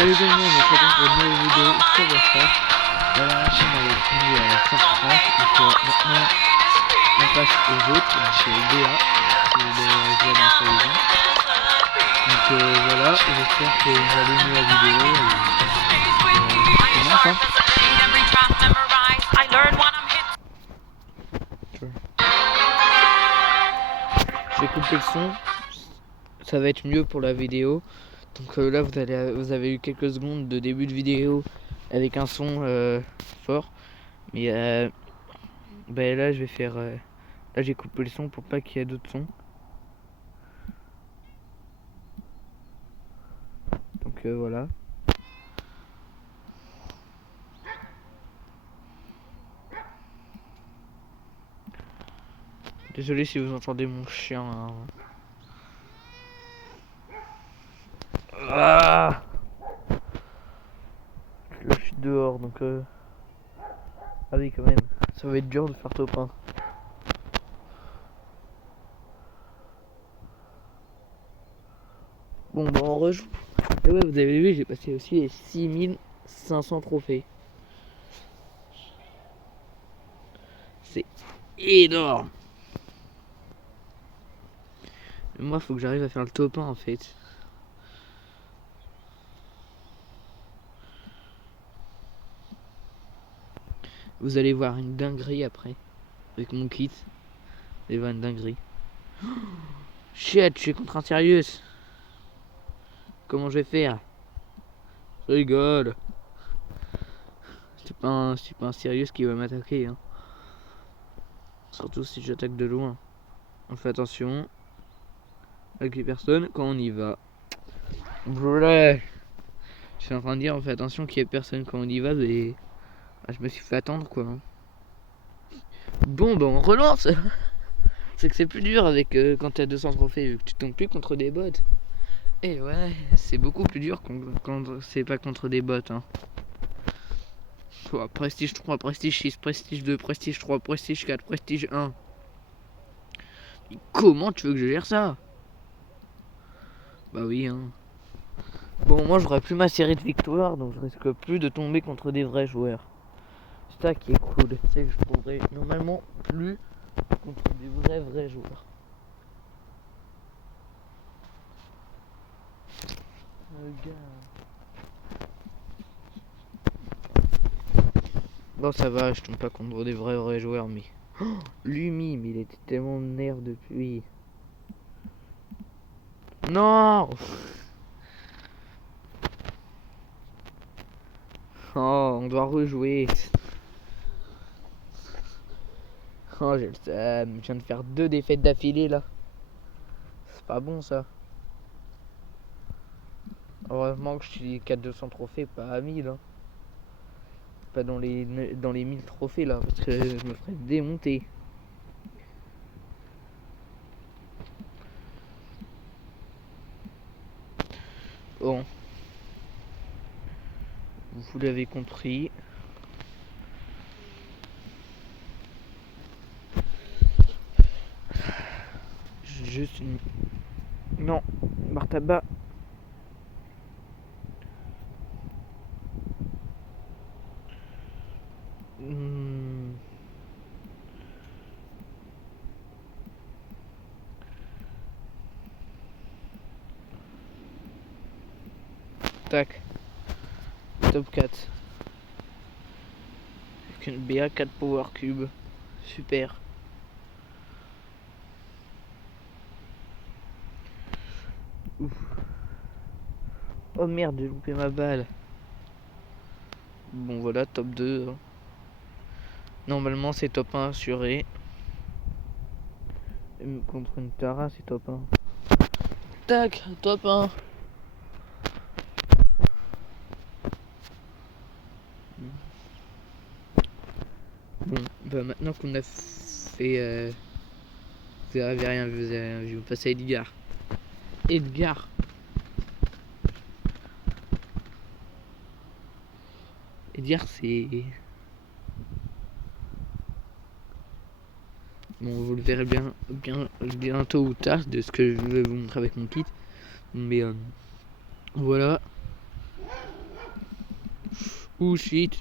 Salut tout le monde, on se retrouve pour une nouvelle vidéo sur Warcraft. La dernière fois on avait fini à 130, donc maintenant on passe aux autres, donc BA, qui est le joueur d'intelligence. Donc voilà, j'espère que vous allez aimer la vidéo et commence hein. Je vais couper le son, ça va être mieux pour la vidéo. Donc là vous avez eu quelques secondes de début de vidéo avec un son fort. Mais là je vais faire là j'ai coupé le son pour pas qu'il y ait d'autres sons. Donc voilà. Désolé si vous entendez mon chien hein. Ah, là je suis dehors donc ah oui quand même, ça va être dur de faire top 1. Bon bah on rejoue. Et ouais vous avez vu j'ai passé aussi les 6500 trophées. C'est énorme. Mais moi faut que j'arrive à faire le top 1 en fait. Vous allez voir une dinguerie après. Avec mon kit. Vous allez voir une dinguerie. Shit, je suis contre un Sirius. Comment je vais faire? Je rigole. C'est pas un Sirius qui va m'attaquer hein. Surtout si j'attaque de loin. On fait attention. Avec les personnes quand on y va. Ouais. Je suis en train de dire on fait attention qu'il y ait personne quand on y va et je me suis fait attendre quoi. Bon bah on relance. C'est que c'est plus dur avec quand t'as 200 trophées vu que tu tombes plus contre des bots. Et ouais, c'est beaucoup plus dur quand c'est pas contre des bots hein. Oh, prestige 3, prestige 6, prestige 2, prestige 3, prestige 4, prestige 1. Et comment tu veux que je gère ça? Bah oui hein. Bon moi j'aurai plus ma série de victoires donc je risque plus de tomber contre des vrais joueurs. C'est ça qui est cool, c'est que je tomberai normalement plus contre des vrais joueurs. Bon ça va, je tombe pas contre des vrais joueurs mais... Oh, Lumi, mais il était tellement nerf depuis. Non. Oh, on doit rejouer. Oh, j'ai le seum. Je viens de faire 2 défaites d'affilée là. C'est pas bon ça. Heureusement que je suis 4 200 trophées, pas à 1000 hein. Pas dans les 1000 trophées là, parce que je me ferais démonter. Bon. Vous l'avez compris. Juste une... Non, Martaba. Tac. Top 4. Avec une BA 4 Power Cube. Super. Ouf. Oh merde, j'ai loupé ma balle. Bon voilà, top 2. Normalement c'est top 1 assuré. Contre une Tara c'est top 1. Tac, top 1. Bon, bah maintenant qu'on a fait... vous avez rien vu, je vais passer à Edgar. Edgar. Edgar c'est... Bon, vous le verrez bientôt ou tard de ce que je vais vous montrer avec mon kit. Mais voilà. Ouh shit.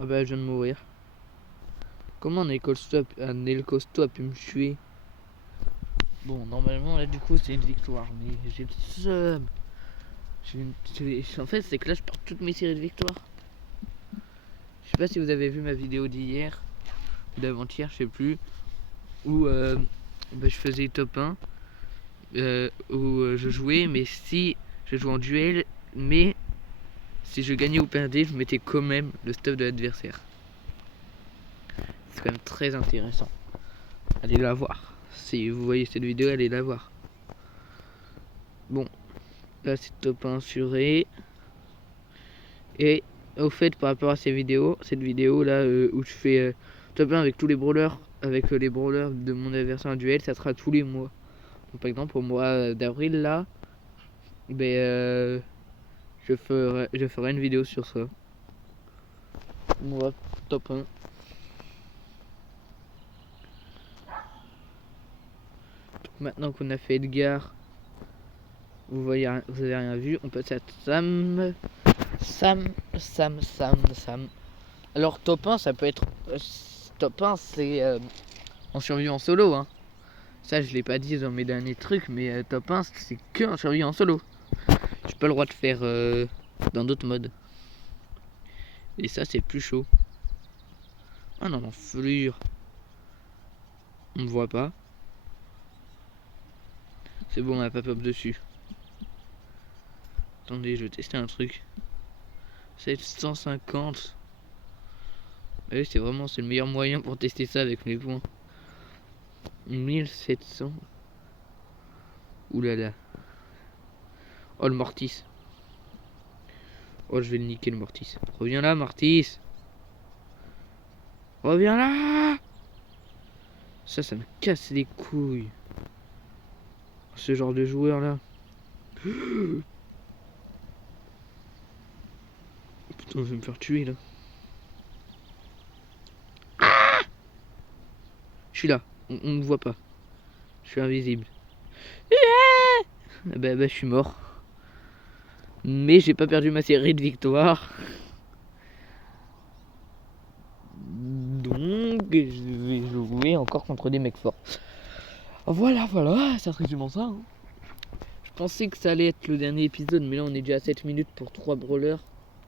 Ah bah je viens de mourir. Comment un Elcosto a pu me tuer? Bon, normalement là du coup c'est une victoire, mais j'ai le seum. En fait c'est que là je perds toutes mes séries de victoires. Je sais pas si vous avez vu ma vidéo d'hier, d'avant-hier, je sais plus, où je faisais top 1, où je jouais, mais si je jouais en duel, mais si je gagnais ou perdais, je mettais quand même le stuff de l'adversaire. C'est quand même très intéressant. Allez la voir. Si vous voyez cette vidéo, allez la voir. Bon, là c'est top 1 assuré. Et au fait, par rapport à cette vidéo là où je fais top 1 avec tous les brawlers, avec les brawlers de mon adversaire en duel, ça sera tous les mois. Donc, par exemple, au mois d'avril là, je ferai une vidéo sur ça. Moi, top 1. Donc, maintenant qu'on a fait Edgar, vous avez rien vu, on passe à Sam. Alors top 1 ça peut être top 1 c'est en survie en solo hein. Ça je l'ai pas dit dans mes derniers trucs, mais top 1 c'est que en survie en solo. J'ai pas le droit de faire dans d'autres modes. Et ça c'est plus chaud. Ah non, l'enflure. On me voit pas. C'est bon, on a pas pop dessus. Attendez, je vais tester un truc. 750. Ah oui, c'est le meilleur moyen pour tester ça avec mes points. 1700. Oulala. Oh le Mortis. Oh je vais le niquer le Mortis. Reviens là Mortis. Reviens là. Ça me casse les couilles. Ce genre de joueur là. Putain, je vais me faire tuer là. Je suis là, on me voit pas. Je suis invisible. Bah je suis mort. Mais j'ai pas perdu ma série de victoires. Donc je vais jouer encore contre des mecs forts. Voilà, ça résume ça. Hein. Je pensais que ça allait être le dernier épisode, mais là on est déjà à 7 minutes pour 3 brawlers.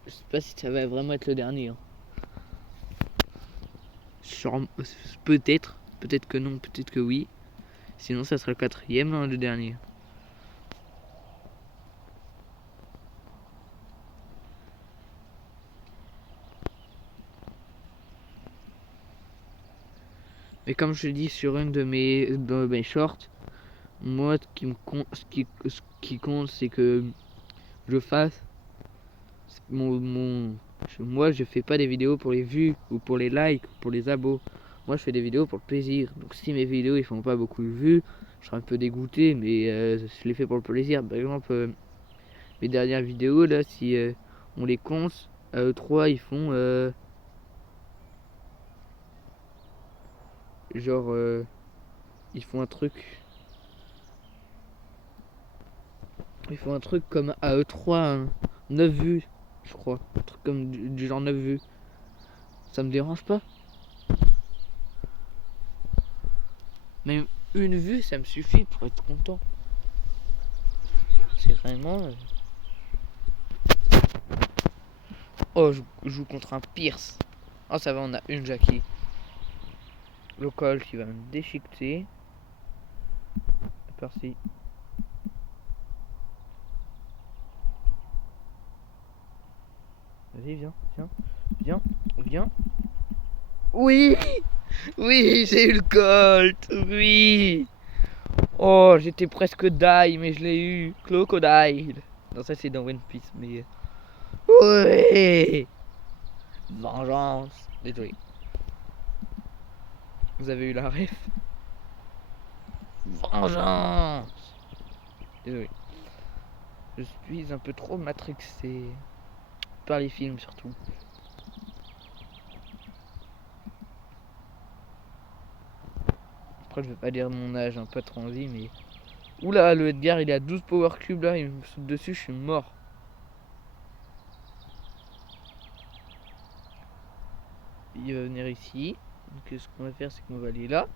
Je sais pas si ça va vraiment être le dernier. Hein. Peut-être que non, peut-être que oui. Sinon ça sera le 4ème, hein, le dernier. Mais comme je dis sur une de mes shorts, moi ce qui compte c'est que je fasse moi je fais pas des vidéos pour les vues ou pour les likes ou pour les abos. Moi je fais des vidéos pour le plaisir. Donc si mes vidéos ils font pas beaucoup de vues, je serai un peu dégoûté, mais je les fais pour le plaisir. Par exemple mes dernières vidéos là, si on les compte, à E3 ils font genre ils font un truc comme à E3 hein, 9 vues je crois, un truc comme du genre 9 vues. Ça me dérange pas. Même une vue ça me suffit pour être content. C'est vraiment oh je joue contre un Pierce. Oh ça va, on a une Jackie. Le col qui va me déchiqueter. Par-ci. Vas-y, viens. Oui, oui, j'ai eu le Colt, oui. Oh, j'étais presque die, mais je l'ai eu. Crocodile. Non, ça c'est dans One Piece, mais... Oui. Vengeance. Désolé. Vous avez eu la ref. Vengeance. Désolé. Je suis un peu trop matrixé. Par les films surtout. Après je vais pas dire mon âge, hein, pas trop envie, mais... Oula, le Edgar il est à 12 power cubes là, il me saute dessus, je suis mort. il va venir ici. Donc ce qu'on va faire, c'est qu'on va aller là.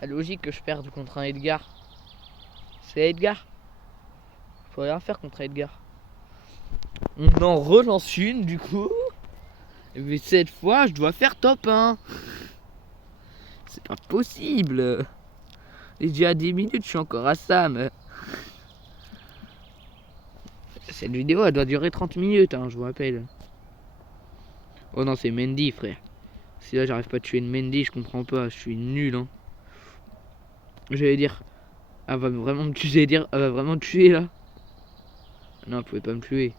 La logique que je perde contre un Edgar. C'est Edgar. Je peux rien faire contre Edgar. On en relance une du coup. Mais cette fois, je dois faire top 1. C'est pas possible. Et déjà à 10 minutes, je suis encore à Sam. Cette vidéo, elle doit durer 30 minutes, hein, je vous rappelle. Oh non, c'est Mendy, frère. Si là, j'arrive pas à tuer une Mendy, je comprends pas. Je suis nul, hein. J'allais dire, elle va vraiment me tuer. J'allais dire, elle va vraiment me tuer, là. Non, elle pouvait pas me tuer.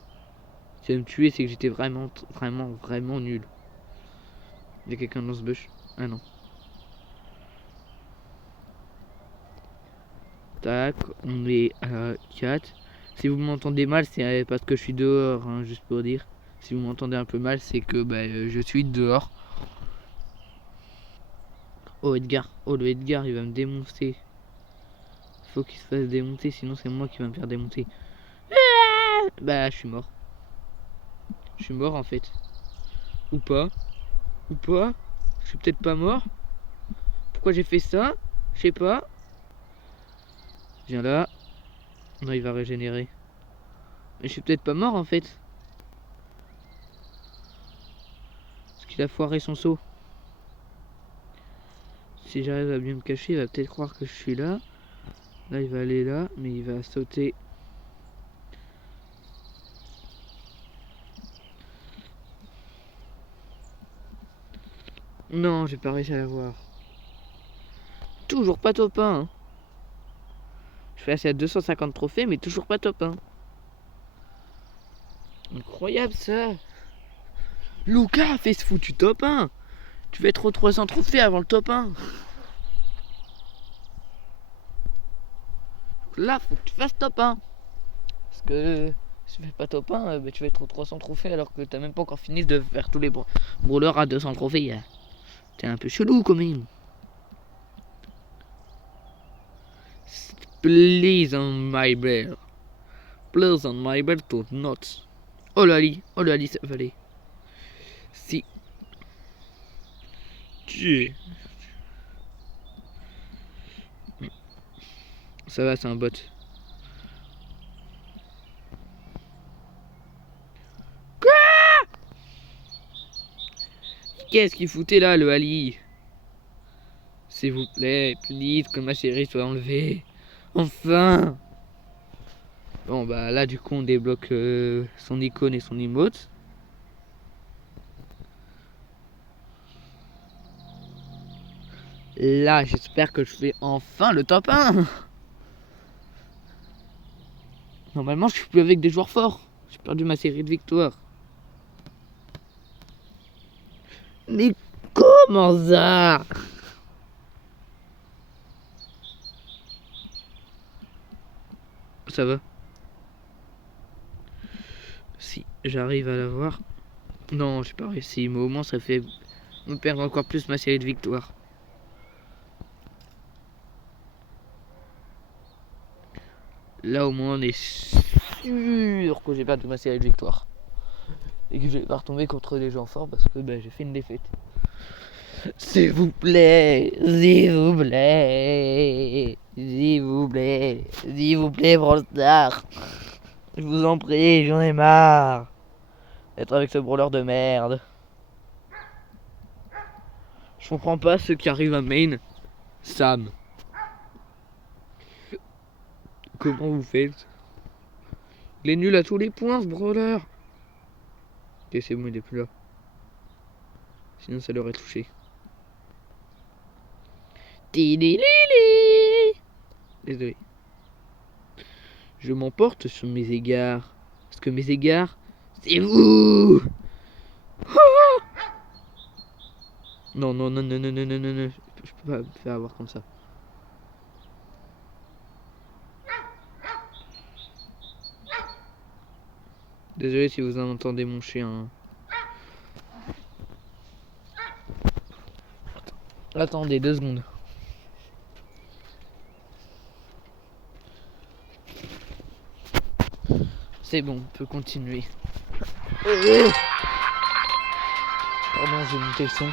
Si elle me tuait, c'est que j'étais vraiment nul. Il y a quelqu'un dans ce bush. Ah non. Tac, on est à 4. Si vous m'entendez mal, c'est parce que je suis dehors, hein, juste pour dire. Si vous m'entendez un peu mal, c'est que je suis dehors. Oh Edgar, oh le Edgar, il va me démonter. Faut qu'il se fasse démonter, sinon c'est moi qui va me faire démonter. Bah je suis mort. Je suis mort en fait. Ou pas. Ou pas. Je suis peut-être pas mort. Pourquoi j'ai fait ça? Je sais pas. Viens là. Non, il va régénérer. Mais je suis peut-être pas mort en fait. Parce qu'il a foiré son saut. Si j'arrive à bien me cacher, il va peut-être croire que je suis là. Là, il va aller là, mais il va sauter. Non, j'ai pas réussi à l'avoir. Toujours pas top 1. Hein. Je fais assez à 250 trophées, mais toujours pas top 1. Incroyable ça. Lucas a fait ce foutu top 1. Tu vas être aux 300 trophées avant le top 1. Là, faut que tu fasses top 1. Parce que si tu fais pas top 1, tu vas être aux 300 trophées alors que t'as même pas encore fini de faire tous les brawlers à 200 trophées. T'es un peu chelou quand même. Please on my bear. Please on my bear to not. Oh lali, ça va aller. Si. Ça va, c'est un bot. Quoi? Qu'est-ce qu'il foutait là, le Ali? S'il vous plaît, please, que ma chérie soit enlevée. Enfin. Bon, bah là, du coup, on débloque son icône et son emote. Là, j'espère que je fais enfin le top 1. Normalement, je suis plus avec des joueurs forts. J'ai perdu ma série de victoires. Mais comment ça? Ça va. Si j'arrive à l'avoir. Non, j'ai pas réussi, mais au moins ça fait me perdre encore plus ma série de victoires. Là au moins on est sûr que j'ai perdu ma série de victoires. Et que je vais pas retomber contre des gens forts parce que j'ai fait une défaite. S'il vous plaît, s'il vous plaît, s'il vous plaît, s'il vous plaît, Brawl Stars. Je vous en prie, j'en ai marre d'être avec ce brawler de merde. Je comprends pas ceux qui arrivent à main. Sam. Comment vous faites? Il est nul à tous les points ce brawler. Ok, c'est bon, il est plus là. Sinon ça l'aurait touché. Désolé. Je m'emporte sur mes égards. Parce que mes égards, c'est vous. Non, non, non, non, non, non, non, non, non. Je peux pas me faire avoir comme ça. Désolé si vous entendez mon chien. Attendez 2 secondes. C'est bon, on peut continuer. Pardon, j'ai monté le son.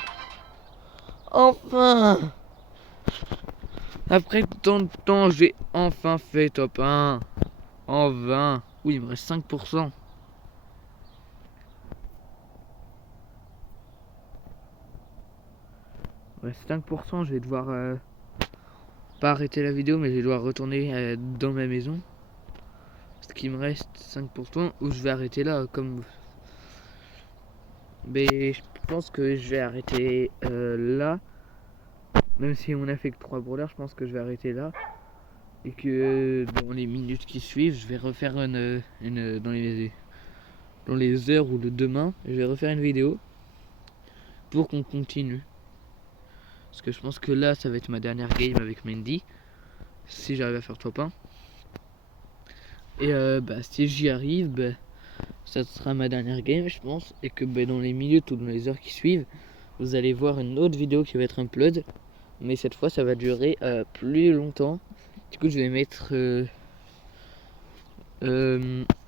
Enfin! Après tant de temps, j'ai enfin fait top 1. En 20. Oui, il me reste 5%. Il me reste 5%, je vais devoir pas arrêter la vidéo, mais je vais devoir retourner dans ma maison. Parce qu'il me reste 5% où je vais arrêter là, comme... Mais je pense que je vais arrêter là. Même si on a fait que 3 brawlers, je pense que je vais arrêter là. Et que dans les minutes qui suivent, je vais refaire dans les heures ou le demain, je vais refaire une vidéo pour qu'on continue. Parce que je pense que là, ça va être ma dernière game avec Mendy. Si j'arrive à faire top 1. Et si j'y arrive, ça sera ma dernière game, je pense. Et que dans les minutes ou dans les heures qui suivent, vous allez voir une autre vidéo qui va être upload. Mais cette fois, ça va durer plus longtemps. Du coup, je vais mettre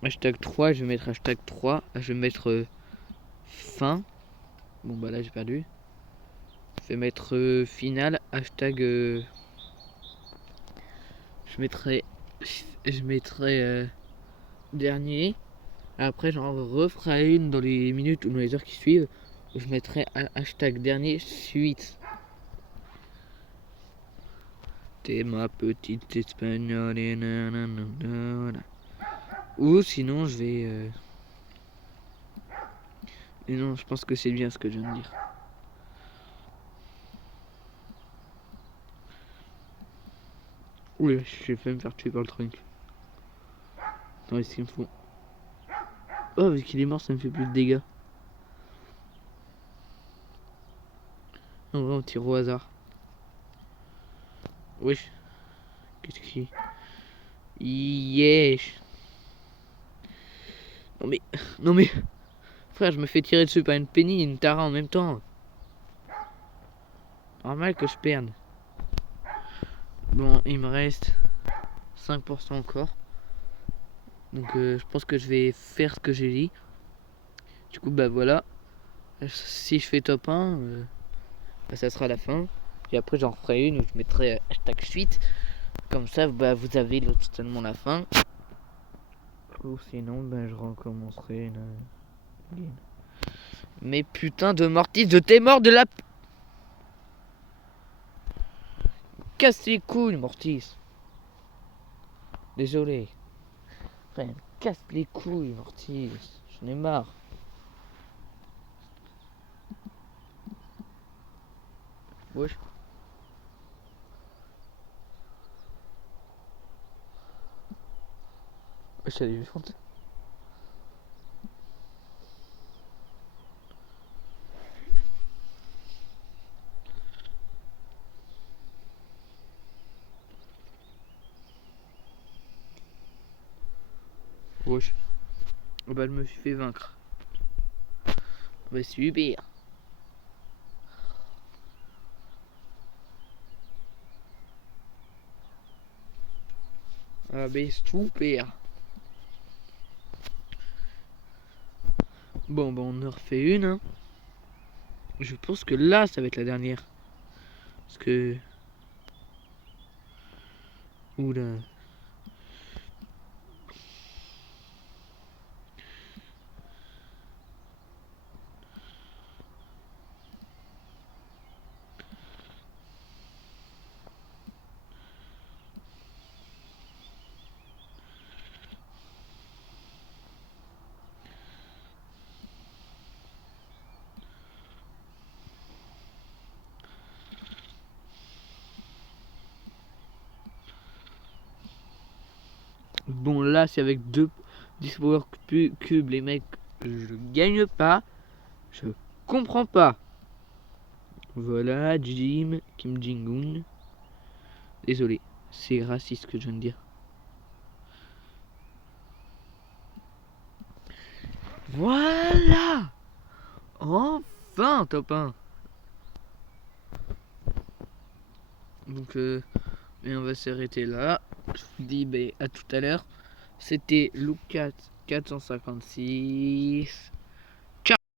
hashtag 3. Je vais mettre hashtag 3. Je vais mettre fin. Bon, bah là, j'ai perdu. Je vais mettre final. Hashtag. Je mettrai dernier. Après, j'en referai une dans les minutes ou dans les heures qui suivent. Je mettrai hashtag dernier suite. T'es ma petite espagnole. Ou sinon, je vais. Et non, je pense que c'est bien ce que je viens de dire. Oula, j'ai fait me faire tuer par le truc. Attends, qu'est-ce qu'il me faut? Oh, vu qu'il est mort, ça me fait plus de dégâts. En vrai, on tire au hasard. Wesh. Qu'est-ce qui... Yesh. Non mais... Non mais... Frère, je me fais tirer dessus par une Penny et une Tara en même temps. Normal que je perde. Bon, il me reste 5% encore. Donc je pense que je vais faire ce que j'ai dit. Du coup, bah voilà. Si je fais top 1, ça sera la fin. Et après, j'en ferai une où je mettrai hashtag suite. Comme ça, bah, vous avez totalement la fin. Ou sinon, bah, je recommencerai une game. Mais putain de Mortis, de tes morts de la... Casse les couilles, Mortis. Désolé. Frère, casse les couilles, Mortis. J'en ai marre. Wesh. Wesh, elle est vivante. Wesh. Oh bah, elle me fait vaincre. Bah, super. Ah, bah, super. Bon, bah, on en refait une. Hein. Je pense que là, ça va être la dernière. Parce que... Oula. Bon, là, c'est avec 10 power cubes, les mecs, je gagne pas. Je comprends pas. Voilà, Jim, Kim Jong-un. Désolé, c'est raciste ce que je viens de dire. Voilà. Enfin, top 1. Donc, on va s'arrêter là. Je vous dis à tout à l'heure. C'était Lucas 456.